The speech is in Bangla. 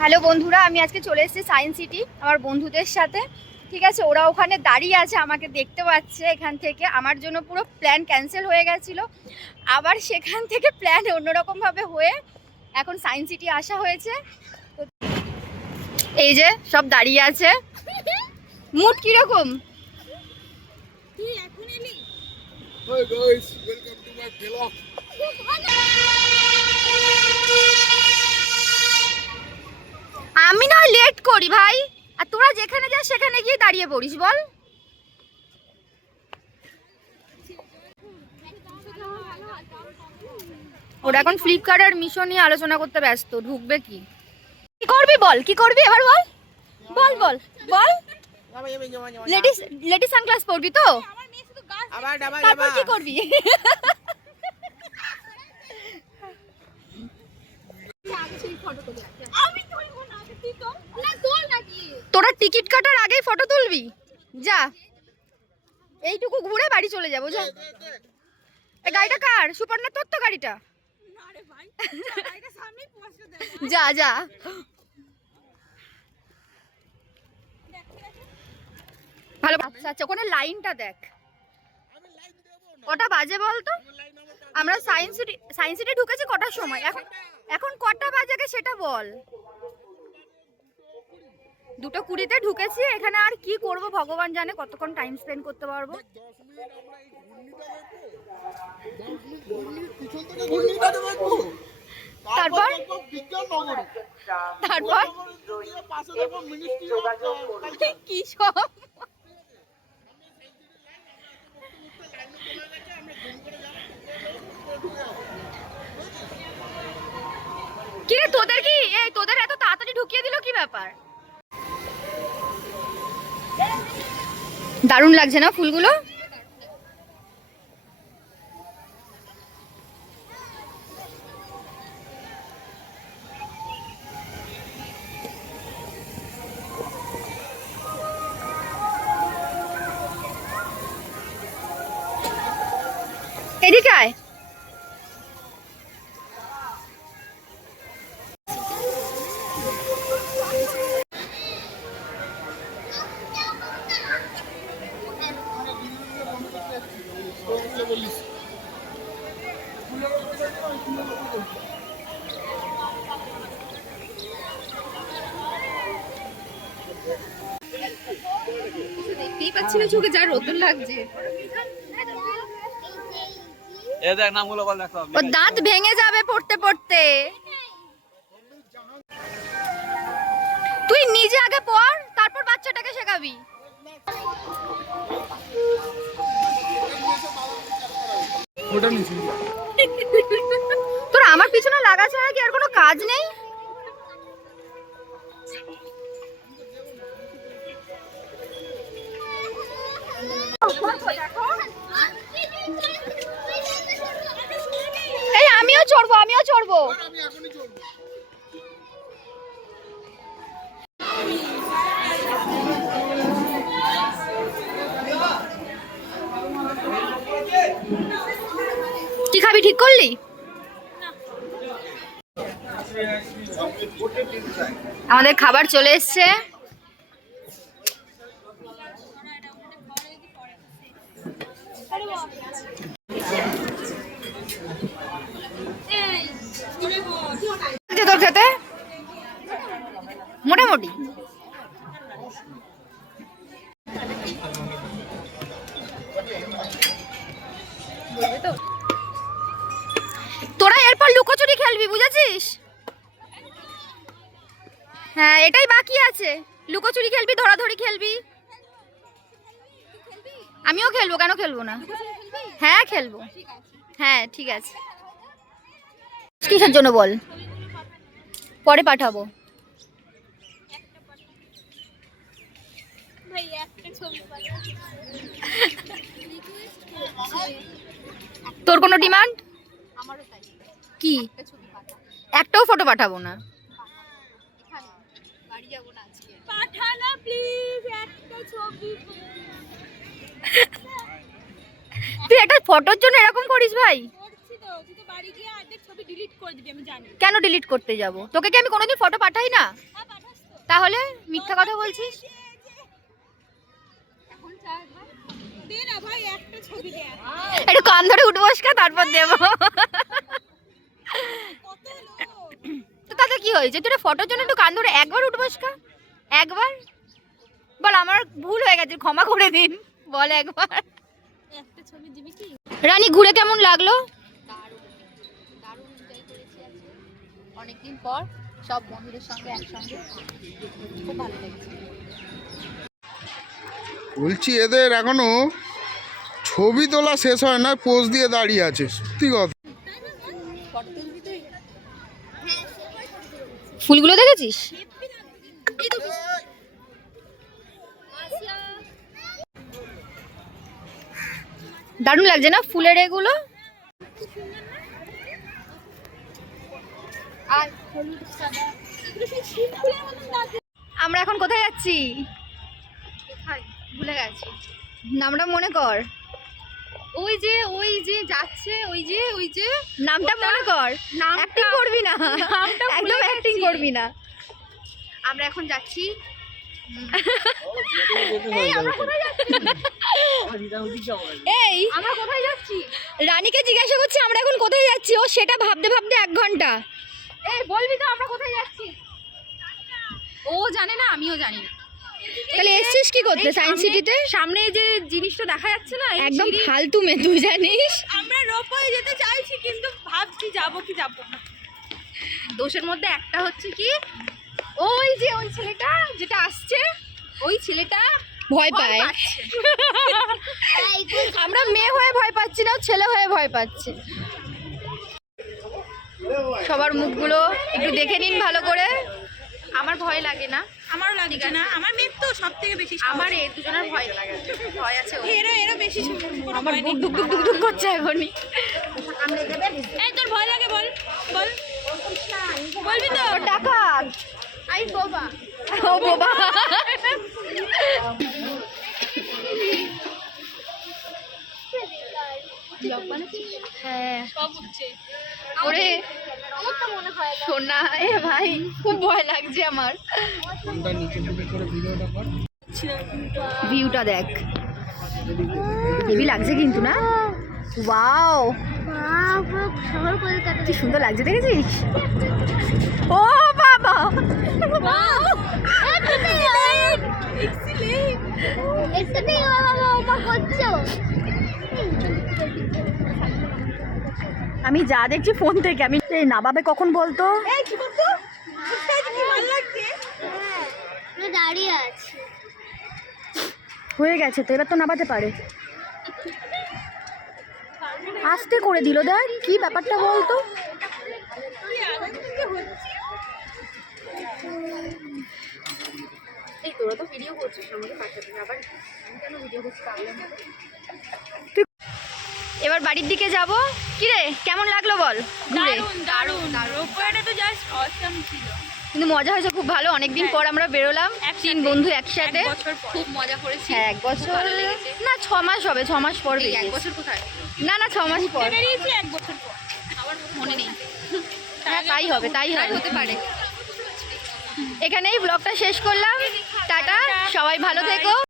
হ্যালো বন্ধুরা, আমি আজকে চলে এসেছি সায়েন্স সিটি আমার বন্ধুদের সাথে। ঠিক আছে, ওরা ওখানে দাঁড়িয়ে আছে, আমাকে দেখতে পাচ্ছে এখান থেকে। আমার জন্য পুরো প্ল্যান ক্যান্সেল হয়ে গেছিলো, আবার সেখান থেকে প্ল্যান অন্যরকমভাবে হয়ে এখন সায়েন্স সিটি আসা হয়েছে। তো এই যে সব দাঁড়িয়ে আছে। মুড কিরকম? Hi guys, welcome to my vlog. আমি না লেট করি ভাই, আর তোরা যেখানে যাস সেখানে গিয়ে দাঁড়িয়ে পড়িস বল। ওরা এখন ফ্লিপকার্ট আর মিশো নিয়ে আলোচনা করতে ব্যস্ত, ঢুকবে কি কি করবি বল, কি করবি এবার বল বল বল বল। লেডিস লেডিস সানগ্লাস পরবি তো, তারপর কি করবি? তোরা টিকিট কাটার আগেই ফটো তুলবি? যা, এইটুকু ঘুরে বাড়ি চলে যাবো। যা, এই গাড়িটা কার? সুপর্ণা তোর তো গাড়িটা। যা যা। ভালো। আচ্ছা আচ্ছা, ওখানে লাইনটা দেখ কটা বাজে বলতো। আমরা সায়েন্স সিটি ঢুকেছি কটার সময়? এখন এখন কটা বাজে সেটা বল। 2:20-তে ঢুকেছি এখানে। আর কি করব ভগবান জানে কতক্ষণ টাইম স্পেন্ড করতে পারবো। তারপর তারপর কি সব কি রে তোদের? কি এই তোদের এত তাড়াতাড়ি ঢুকিয়ে দিল, কি ব্যাপার? দারুণ লাগছে না ফুলগুলো? এদিকে আয়। দেখতেই পাচ্ছি না চোখে, যা রোদন লাগছে। এ দেখ নামগুলো বল, দেখো ওর দাঁত ভেঙে যাবে পড়তে পড়তে। তুই নিজে আগে পড়, তারপর বাচ্চাটাকে শেখাবি। তোর আমার পিছনে লাগা ছাড়া কি আর কোনো কাজ নেই? এই আমিও চড়বো, আমিও চড়বো। কি খাবি ঠিক করলি? আমাদের খাবার চলে এসছে। তোর খেতে মোটামুটি তোরা এরপর লুকোচুরি খেলবি, বুঝেছিস? হ্যাঁ, এটাই বাকি আছে। লুকোচুরি খেলবি, ধরাধরি খেলবি। আমিও খেলবো, কেন খেলবো না? হ্যাঁ খেলবো। হ্যাঁ ঠিক আছে। কিসের জন্য বল, পরে পাঠাবো। তোর কোনো ডিমান্ড? কি? একটাও ফটো পাঠাবো না। তুই একটা ফটোর জন্য এরকম করিস ভাই? বাড়ি গিয়ে আর্ধেক ছবি ডিলিট করে দিবি আমি জানি। কেন ডিলিট করতে যাব? তোকে কি আমি কোনোদিন ফটো পাঠাই না? হ্যাঁ পাঠাস তো। তাহলে মিথ্যা কথা বলছিস। দে না ভাই একটা ছবি দে। একটু কান ধরে উঠে বসকা তারপর দেবো। কত লোক। তো তাতে কি হয়েছে? তুই ফটোর জন্য একটু কান ধরে একবার উঠে বসকা। একবার বল আমার ভুল হয়ে গেছে, ক্ষমা করে দিন। বল একবার। একটা ছবি দিবি কি? রানী ঘুরে কেমন লাগলো? দারুণ এনজয় করেছি আজকে অনেকদিন পর সব বন্ধুদের সঙ্গে একসঙ্গে, খুব ভালো লেগেছে। বলছি এদের এখনো ছবি তোলা শেষ হয় না, পোজ দিয়ে দাঁড়িয়ে আছে, সত্যি কথা। ফুলগুলো দেখেছিস? দারুণ লাগছে না ফুলের এগুলো? আর আমরা এখন কোথায় যাচ্ছি? ভুলে গেছি নামটা, মনে কর। ওই যে যাচ্ছে ওই যে নামটা মনে কর। অ্যাক্টিং করবি না, একদম অ্যাক্টিং করবি না। আমরা এখন যাচ্ছি। এই আমরা কোথায় যাচ্ছি? রানীকে জিজ্ঞাসা করছি আমরা এখন কোথায় যাচ্ছি, ও সেটা ভাবতে ভাবতে 1 ঘন্টা। এই বলবি তো আমরা কোথায় যাচ্ছি? ও জানে না, আমিও জানি না। তাহলে এসছিস কি করতে সায়েন্স সিটিতে? সামনে যে জিনিসটা দেখা যাচ্ছে না, একদম ফালতু মেয়ে তুই জানিস। আমরা রোপওয়ে যেতে চাইছি কিন্তু ভাবছি যাব কি যাব না। দোষের মধ্যে একটা হচ্ছে কি, ওই ছেলেটা যেটা আসছে, ওই ছেলেটা ভয় পায়। আমরা মেয়ে হয়ে ভয় পাচ্ছি না, ও ছেলে হয়ে ভয় পাচ্ছে। সবার মুখগুলো একটু দেখে নিন ভালো করে। আমার ভয় লাগে না। আমারও লাগছে না, আমার মেয়ে তো সবথেকে বেশি আমার এই দুজনের ভয় লাগে, ভয় আছে ওর। এরা বেশি আমার বুক দুক দুক দুক দুক করছে এখনই। এই তোর ভয় লাগে বল বল বলবি তো? ও ডাকাত। আই বাবা ও বাবা। হ্যাঁ সব উঠছে। ওরে সোনা, এ ভাই খুব ভয় লাগছে আমার। ভিউটা দেখ, হেভি লাগছে কিন্তু না? ওয়াও কি সুন্দর লাগছে, দেখেছিস? ও বাবা, আমি যা দেখছি ফোন থেকে, আমি এই নাবাবে কখন বলতো? দাঁড়িয়ে আছে, হয়ে গেছে তো, এবার তো নাবাতে পারে। আস্তে করে দিল, দেখ কি ব্যাপারটা বলতো। এই তোরা তো ভিডিও করছিস আমাকে পাঠাবি, আবার আমি কেন ভিডিও করছি পাগলের মতো? এবার বাড়ির দিকে যাব। কি রে কেমন লাগলো বল ঘুরে? দারুণ রোপওয়েটা তো জাস্ট অসাম ছিল। কিন্তু মজা হয়েছে খুব ভালো, অনেকদিন পর আমরা বেরোলাম 3 বন্ধু একসাথে। খুব মজা করেছি। হ্যাঁ 1 বছর না 6 মাস হবে, 6 মাস পর বেরিয়েছি। 1 বছর কোথায় না না 6 মাস পর বেরিয়েছি, 1 বছর পর আমার মনে নেই। হ্যাঁ তাই হবে, তাই হতে পারে। এখানেই ব্লগটা শেষ করলাম। টাটা, সবাই ভালো থেকো।